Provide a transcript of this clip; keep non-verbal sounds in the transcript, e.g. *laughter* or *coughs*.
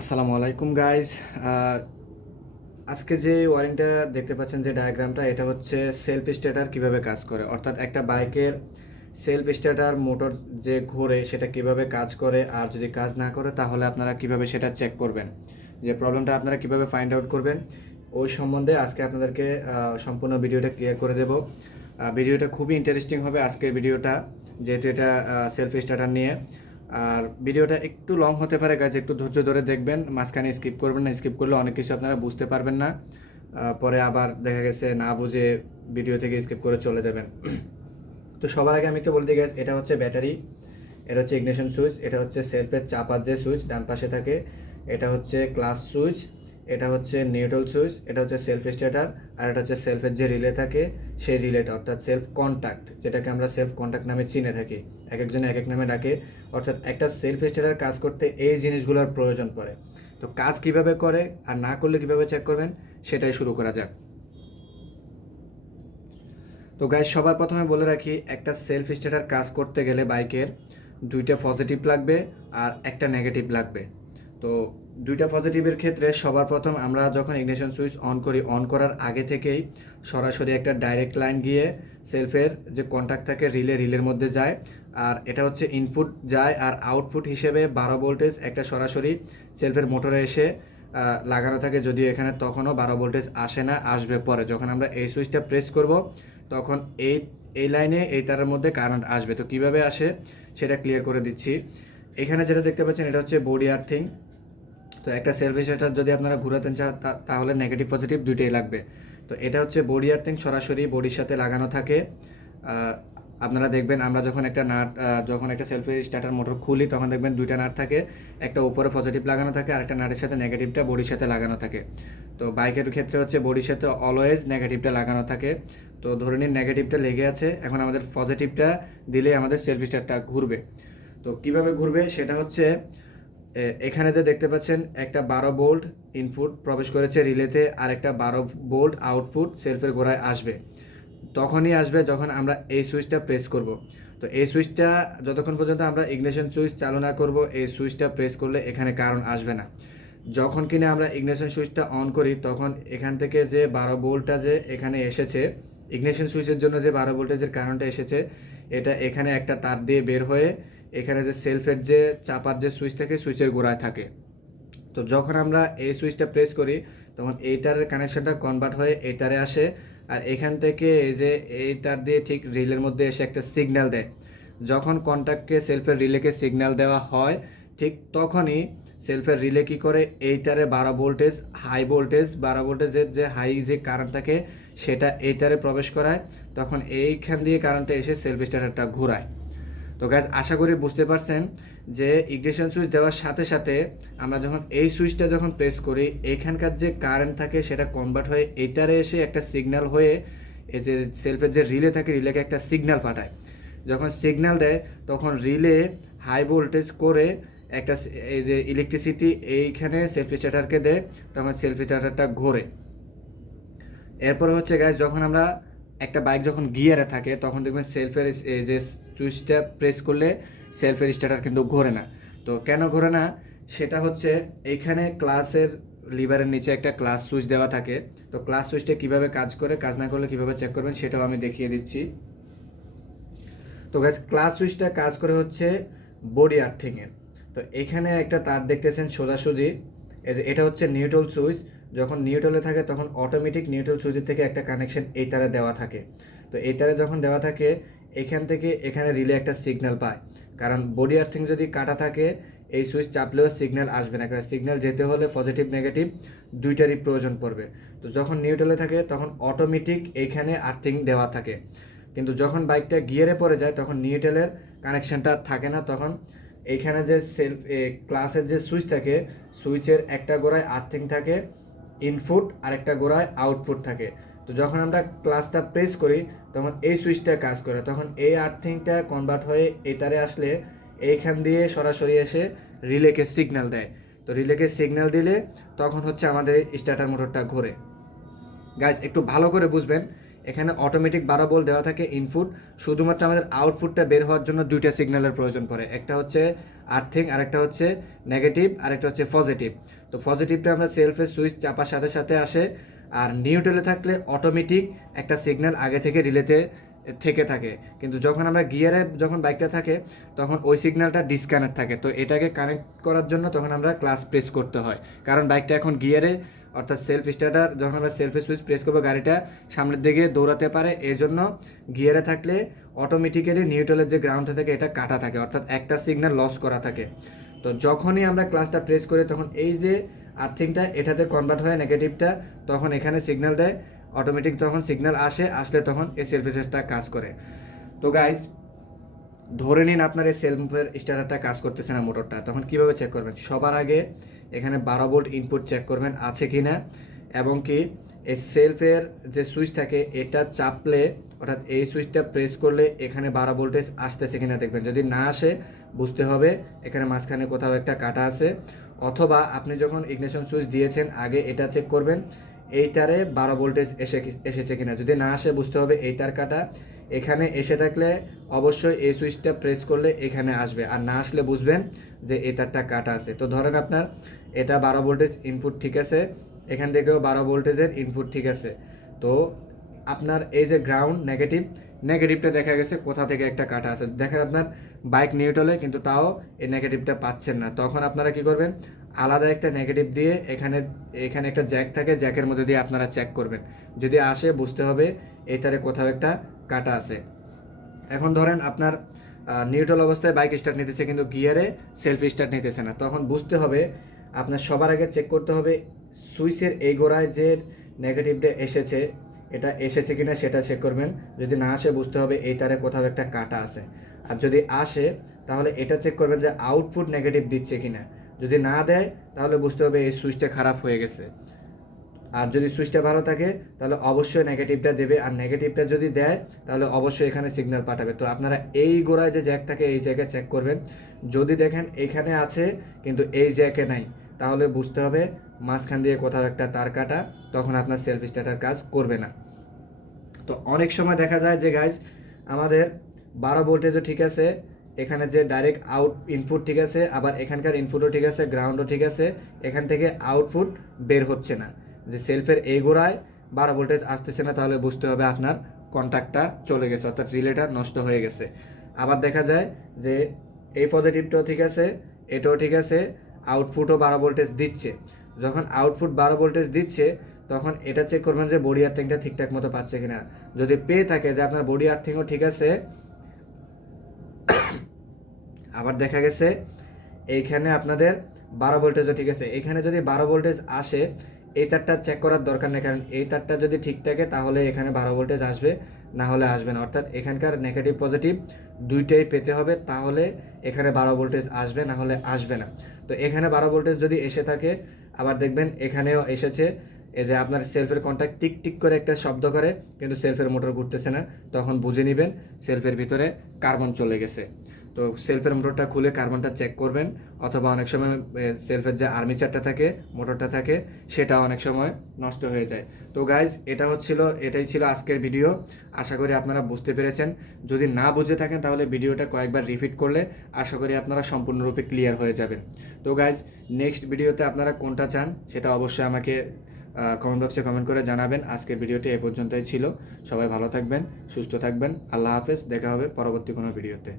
আসসালামু আলাইকুম গাইজ আজকে যে ওয়ারিংটা দেখতে পাচ্ছেন, যে ডায়াগ্রামটা এটা হচ্ছে সেলফ স্টার্টার কীভাবে কাজ করে। অর্থাৎ একটা বাইকের সেলফ স্টার্টার মোটর যে ঘোরে, সেটা কীভাবে কাজ করে, আর যদি কাজ না করে, তাহলে আপনারা কীভাবে সেটা চেক করবেন? যে প্রবলেমটা আপনারা কীভাবে ফাইন্ড আউট করবেন, ওই সম্বন্ধে আজকে আপনাদেরকে সম্পূর্ণ ভিডিওটা ক্লিয়ার করে দেব। ভিডিওটা খুবই ইন্টারেস্টিং হবে আজকের ভিডিওটা যেহেতু এটা সেলফ স্টার্টার নিয়ে। আর ভিডিওটা একটু লং হতে পারে গাছ একটু ধৈর্য ধরে দেখবেন। মাঝখানে স্কিপ করবেন না স্কিপ করলে অনেক কিছু আপনারা বুঝতে পারবেন না। পরে আবার দেখা গেছে না বুঝে ভিডিও থেকে স্কিপ করে চলে যাবেন। *clears throat* তো সবার আগে আমি একটু বলতে গেছি এটা হচ্ছে ব্যাটারি, এটা হচ্ছে ইগনিশন সুইচ এটা হচ্ছে সেলফের চাপার যে সুইচ ডান পাশে থাকে, এটা হচ্ছে ক্লাস সুইচ এটা হচ্ছে নিউট্রাল সুইচ, এটা হচ্ছে সেলফ স্টার্টার আর এটা হচ্ছে সেলফের যে রিলে থাকে, সেই রিলেটা অর্থাৎ সেলফ কন্ট্যাক্ট যেটাকে আমরা সেলফ কন্ট্যাক্ট নামে চিনে থাকি। এক একজন এক এক নামে ডাকে। অর্থাৎ একটা সেলফ স্টার্টার কাজ করতে এই জিনিসগুলোর প্রয়োজন পড়ে। তো কাজ কীভাবে করে আর না করলে কীভাবে চেক করবেন, সেটাই শুরু করা যাক। তো গাইজ সবার প্রথমে বলে রাখি, একটা সেলফ স্টার্টার কাজ করতে গেলে বাইকের দুইটা পজিটিভ লাগবে আর একটা নেগেটিভ লাগবে। তো দুইটা পজিটিভের ক্ষেত্রে সবার প্রথম আমরা যখন ইগনিশন সুইচ অন করি অন করার আগে থেকেই সরাসরি একটা ডাইরেক্ট লাইন গিয়ে সেলফের যে কন্ট্যাক্ট থাকে রিলে রিলের মধ্যে যায়। আর এটা হচ্ছে ইনপুট যায় আর আউটপুট হিসেবে বারো ভোল্টেজ একটা সরাসরি সেলফের মোটরে এসে লাগানো থাকে। যদিও এখানে তখনও বারো ভোল্টেজ আসে না, আসবে পরে। যখন আমরা এই সুইচটা প্রেস করব, তখন এই এই লাইনে এই তারের মধ্যে কারেন্ট আসবে। তো কীভাবে আসে? সেটা ক্লিয়ার করে দিচ্ছি। এখানে যেটা দেখতে পাচ্ছেন, এটা হচ্ছে বডি আর্থিং তো একটা সার্ভিসেটার যদি আপনারা ঘুরাতেন চান তাহলে নেগেটিভ পজিটিভ দুইটাই লাগবে। তো এটা হচ্ছে বডি আর্থিং সরাসরি বডির সাথে লাগানো থাকে। আপনারা দেখবেন আমরা যখন একটা নাট যখন একটা সেলফি স্টার্টার মোটর খুলি, তখন দেখবেন দুইটা নাট থাকে। একটা উপরে পজিটিভ লাগানো থাকে আর একটা নাটের সাথে নেগেটিভটা বডির সাথে লাগানো থাকে। তো বাইকের ক্ষেত্রে হচ্ছে বডির সাথে অলওয়েজ নেগেটিভটা লাগানো থাকে। তো ধরে নিন নেগেটিভটা লেগে আছে, এখন আমাদের পজিটিভটা দিলেই আমাদের সেলফি স্টারটা ঘুরবে। তো কীভাবে ঘুরবে? সেটা হচ্ছে এখানে যে দেখতে পাচ্ছেন, একটা বারো বোল্ট ইনপুট প্রবেশ করেছে রিলেতে আর একটা বারো বোল্ট আউটপুট সেলফের গোড়ায় আসবে। তখনই আসবে যখন আমরা এই সুইচটা প্রেস করব। তো এই সুইচটা যতক্ষণ পর্যন্ত আমরা ইগনিশন সুইচ চালু না করব, এই সুইচটা প্রেস করলে এখানে কারণ আসবে না। যখন কিনা আমরা ইগনিশন সুইচটা অন করি, তখন এখান থেকে যে বারো বোল্টটা যে এখানে এসেছে ইগনিশন সুইচের জন্য যে বারো ভোল্টেজের কারণটা এসেছে, এটা এখানে একটা তার দিয়ে বের হয়ে এখানে যে সেলফের যে চাপার যে সুইচ থাকে, সুইচের গোড়ায় থাকে। তো যখন আমরা এই সুইচটা প্রেস করি, তখন এই তারের কানেকশনটা কনভার্ট হয়ে এই তারে আসে। আর এখান থেকে এই যে এই তার দিয়ে ঠিক রিলের মধ্যে এসে একটা সিগন্যাল দেয়। যখন কন্ট্যাক্টকে সেলফের রিলেকে সিগন্যাল দেওয়া হয়, ঠিক তখনই সেলফের রিলে কী করে? এই তারে বারো ভোল্টেজ হাই ভোল্টেজ বারো ভোল্টেজের যে হাই যে কারেন্ট থাকে, সেটা এই তারে প্রবেশ করায়। তখন এইখান দিয়ে কারেন্টটা এসে সেলফ স্টার্টারটা ঘোরায়। তো গ্যাস আশা করি বুঝতে পারছেন যে ইগনিশন সুইচ দেওয়ার সাথে সাথে আমরা যখন এই সুইচটা যখন প্রেস করি, এখানকার যে কারেন্ট থাকে সেটা কনভার্ট হয়ে এইটারে এসে একটা সিগন্যাল হয়ে এই যে সেলফের যে রিলে থাকে রিলেকে একটা সিগন্যাল পাঠায়। যখন সিগন্যাল দেয়, তখন রিলে হাই ভোল্টেজ করে একটা এই যে ইলেকট্রিসিটি এইখানে সেলফি চার্টারকে দেয়, তখন সেলফি চার্টারটা ঘোরে। এরপরে হচ্ছে গাইজ যখন আমরা একটা বাইক যখন গিয়ারে থাকে, তখন দেখবেন সেলফের যে সুইচটা প্রেস করলে সেলফের স্টার্টার কিন্তু ঘোরে না। তো কেন ঘোরে না? সেটা হচ্ছে এইখানে ক্লাসের লিভারের নিচে একটা ক্লাস সুইচ দেওয়া থাকে। তো ক্লাস সুইচটা কীভাবে কাজ করে, কাজ না করলে কীভাবে চেক করবেন সেটাও আমি দেখিয়ে দিচ্ছি। তো ক্লাস সুইচটা কাজ করে হচ্ছে বডি আর্থিংয়ের তো এখানে একটা তার দেখতেছেন সোজাসুজি। এটা হচ্ছে নিউট্রাল সুইচ যখন নিউট্রালে থাকে, তখন অটোমেটিক নিউট্রাল সুইচের থেকে একটা কানেকশন এই তারে দেওয়া থাকে। তো এই তারে যখন দেওয়া থাকে, এখান থেকে এখানে রিলে একটা সিগন্যাল পায়। কারণ বডি আর্থিং যদি কাটা থাকে, এই সুইচ চাপলেও সিগন্যাল আসবে না। কারণ সিগন্যাল যেতে হলে পজিটিভ নেগেটিভ দুইটারই প্রয়োজন পড়বে। তো যখন নিউট্রালে থাকে, তখন অটোমেটিক এইখানে আর্থিং দেওয়া থাকে। কিন্তু যখন বাইকটা গিয়ারে পড়ে যায়, তখন নিউট্রালের কানেকশনটা থাকে না। তখন এইখানে যে সেলফ ক্লাসের যে সুইচ থাকে, সুইচের একটা গোড়ায় আর্থিং থাকে। ইনপুট আর একটা গোড়ায় আউটপুট থাকে। তো যখন আমরা ক্লাসটা প্রেস করি, তখন এই সুইচটা কাজ করে। তখন এই আর্থিংটা কনভার্ট হয়ে এটারে আসলে এইখান দিয়ে সরাসরি এসে রিলেকে সিগন্যাল দেয়। তো রিলেকে সিগন্যাল দিলে তখন হচ্ছে আমাদের স্টার্টার মোটরটা ঘোরে। গাইজ একটু ভালো করে বুঝবেন। এখানে অটোমেটিক বারো বল দেওয়া থাকে ইনপুট শুধুমাত্র আমাদের আউটপুটটা বের হওয়ার জন্য দুইটা সিগন্যালের প্রয়োজন পড়ে। একটা হচ্ছে আর্থিং আর একটা হচ্ছে নেগেটিভ আর একটা হচ্ছে পজিটিভ তো পজিটিভটা আমরা সেলফে সুইচ চাপার সাথে সাথে আসে। আর নিউট্রালে থাকলে অটোমেটিক একটা সিগন্যাল আগে থেকে রিলেতে থেকে থাকে। কিন্তু যখন আমরা গিয়ারে যখন বাইকটা থাকে, তখন ওই সিগন্যালটা ডিসকানেক্ট থাকে। তো এটাকে কানেক্ট করার জন্য তখন আমরা ক্লাস প্রেস করতে হয়। কারণ বাইকটা এখন গিয়ারে অর্থাৎ সেলফ স্টার্টার যখন আমরা সেলফে সুইচ প্রেস করব গাড়িটা, সামনের দিকে দৌড়াতে পারে। এই জন্য গিয়ারে থাকলে অটোমেটিক্যালি নিউট্রালের যে গ্রাউন্ডটা থাকে, এটা কাটা থাকে। অর্থাৎ একটা সিগন্যাল লস করা থাকে। তো যখনই আমরা ক্লাসটা প্রেস করি, তখন এই যে আর্থিংটা এটাতে কনভার্ট হয় নেগেটিভটা তখন এখানে সিগন্যাল দেয়। অটোমেটিক তখন সিগন্যাল আসে, আসলে তখন এই সেলফ স্টার্টটা কাজ করে। তো গাইজ ধরে নিন আপনার এই সেলফের স্টার্টারটা কাজ করতেছে না মোটরটা তখন কীভাবে চেক করবেন? সবার আগে এখানে বারো ভোল্ট ইনপুট চেক করবেন, আছে কি না? এবং কি এই সেলফের যে সুইচ থাকে, এটা চাপলে, অর্থাৎ এই সুইচটা প্রেস করলে এখানে বারো ভোল্টেজ আসতেছে কিনা দেখবেন। যদি না আসে বুঝতে হবে। এখানে মাঝখানে কোথাও একটা কাটা আছে। অথবা আপনি যখন ইগনিশন সুইচ দিয়েছেন, আগে এটা চেক করবেন, এইটারে বারো ভোল্টেজ এসে এসেছে কিনা। যদি না আসে, বুঝতে হবে এইটার কাটা। এখানে এসে থাকলে অবশ্যই এই সুইচটা প্রেস করলে এখানে আসবে। আর না আসলে বুঝবেন যে এই তারটা কাটা আছে। তো ধরেন আপনার এটা বারো ভোল্টেজ ইনপুট ঠিক আছে, এখান থেকেও বারো ভোল্টেজের ইনপুট ঠিক আছে। তো আপনার এই যে গ্রাউন্ড নেগেটিভ নেগেটিভটা দেখা গেছে, কোথা থেকে একটা কাটা আছে। দেখেন আপনার বাইক নিউট্রালে কিন্তু তাও এই নেগেটিভটা পাচ্ছেন না। তখন আপনারা কি করবেন? আলাদা একটা নেগেটিভ দিয়ে এখানে এখানে একটা জ্যাক থাকে জ্যাকের মধ্যে দিয়ে আপনারা চেক করবেন। যদি আসে, বুঝতে হবে এই তারে কোথাও একটা কাটা আছে। এখন ধরেন আপনার নিউট্রাল অবস্থায় বাইক স্টার্ট নিতেছে কিন্তু গিয়ারে সেলফ স্টার্ট নিতেছে না। তখন বুঝতে হবে, আপনার সবার আগে চেক করতে হবে, সুইচের এই গোড়ায় যে নেগেটিভটা এসেছে এটা এসেছে কিনা সেটা চেক করবেন। যদি না আসে, বুঝতে হবে এই তারে কোথাও একটা কাটা আছে। আর যদি আসে, তাহলে এটা চেক করবেন যে আউটপুট নেগেটিভ দিচ্ছে কিনা। যদি না দেয়, তাহলে বুঝতে হবে এই সুইচটা খারাপ হয়ে গেছে। আর যদি সুইচটা ভালো থাকে, তাহলে অবশ্যই নেগেটিভটা দেবে। আর নেগেটিভটা যদি দেয়, তাহলে অবশ্যই এখানে সিগন্যাল পাঠাবে। তো আপনারা এই গোড়ায় যে জ্যাক থাকে, এই জায়গায় চেক করবেন। যদি দেখেন এখানে আছে, কিন্তু এই জ্যাকে নাই। তাহলে বুঝতে হবে মাঝখান দিয়ে কোথাও একটা তার কাটা, তখন আপনার সেলফ স্টার্টার কাজ করবে না। তো অনেক সময় দেখা যায় যে গাইজ আমাদের বারো ভোল্টেজও ঠিক আছে, এখানে যে ডাইরেক্ট আউট ইনপুট ঠিক আছে, আবার এখানকার ইনপুটও ঠিক আছে গ্রাউন্ডও ঠিক আছে, এখান থেকে আউটপুট বের হচ্ছে না। যে সেলফের এই গোড়ায় বারো ভোল্টেজ আসতেছে না, তাহলে বুঝতে হবে আপনার কন্ট্যাক্টটা চলে গেছে, অর্থাৎ রিলেটা নষ্ট হয়ে গেছে। আবার দেখা যায় যে এই পজিটিভটাও ঠিক আছে, এটাও ঠিক আছে আউটপুটও বারো ভোল্টেজ দিচ্ছে। যখন আউটপুট বারো ভোল্টেজ দিচ্ছে, তখন এটা চেক করবেন যে বডি আর্থিংটা ঠিকঠাক মতো পাচ্ছে কিনা। যদি পেয়ে থাকে যে আপনার বডি আর্থিংও ঠিক আছে, *coughs* আবার দেখা গেছে, এইখানে আপনাদের বারো ভোল্টেজও ঠিক আছে। এখানে যদি বারো ভোল্টেজ আসে, এই তারটা চেক করার দরকার নেই, কারণ এই তারটা যদি ঠিক থাকে, তাহলে এখানে বারো ভোল্টেজ আসবে না হলে আসবে না। অর্থাৎ এখানকার নেগেটিভ পজিটিভ দুইটাই পেতে হবে, তাহলে এখানে বারো ভোল্টেজ আসবে না হলে আসবে না। তো এখানে বারো ভোল্টেজ যদি এসে থাকে, আবার দেখবেন এখানেও এসেছে। এই যে আপনার সেলফের কন্ট্যাক্ট টিক টিক করে একটা শব্দ করে, কিন্তু সেলফের মোটর ঘুরতেছে না। তখন বুঝে নেবেন সেলফের ভিতরে কার্বন চলে গেছে। তো সেলফের মোটরটা খুলে কার্বনটা চেক করবেন, অথবা অনেক সময় সেলফের যে আর্মিচারটা থাকে, মোটরটা থাকে, সেটা অনেক সময় নষ্ট হয়ে যায়। তো গাইজ এটা হচ্ছিল, এটাই ছিল আজকের ভিডিও আশা করি আপনারা বুঝতে পেরেছেন। যদি না বুঝে থাকেন, তাহলে ভিডিওটা কয়েকবার রিপিট করলে আশা করি আপনারা সম্পূর্ণরূপে ক্লিয়ার হয়ে যাবেন। তো গাইজ নেক্সট ভিডিওতে আপনারা কোনটা চান, সেটা অবশ্যই আমাকে কমেন্ট বক্সে কমেন্ট করে জানাবেন। আজকের ভিডিওটি এ পর্যন্তই ছিল। সবাই ভালো থাকবেন, সুস্থ থাকবেন। আল্লাহ হাফেজ, দেখা হবে পরবর্তী কোনো ভিডিওতে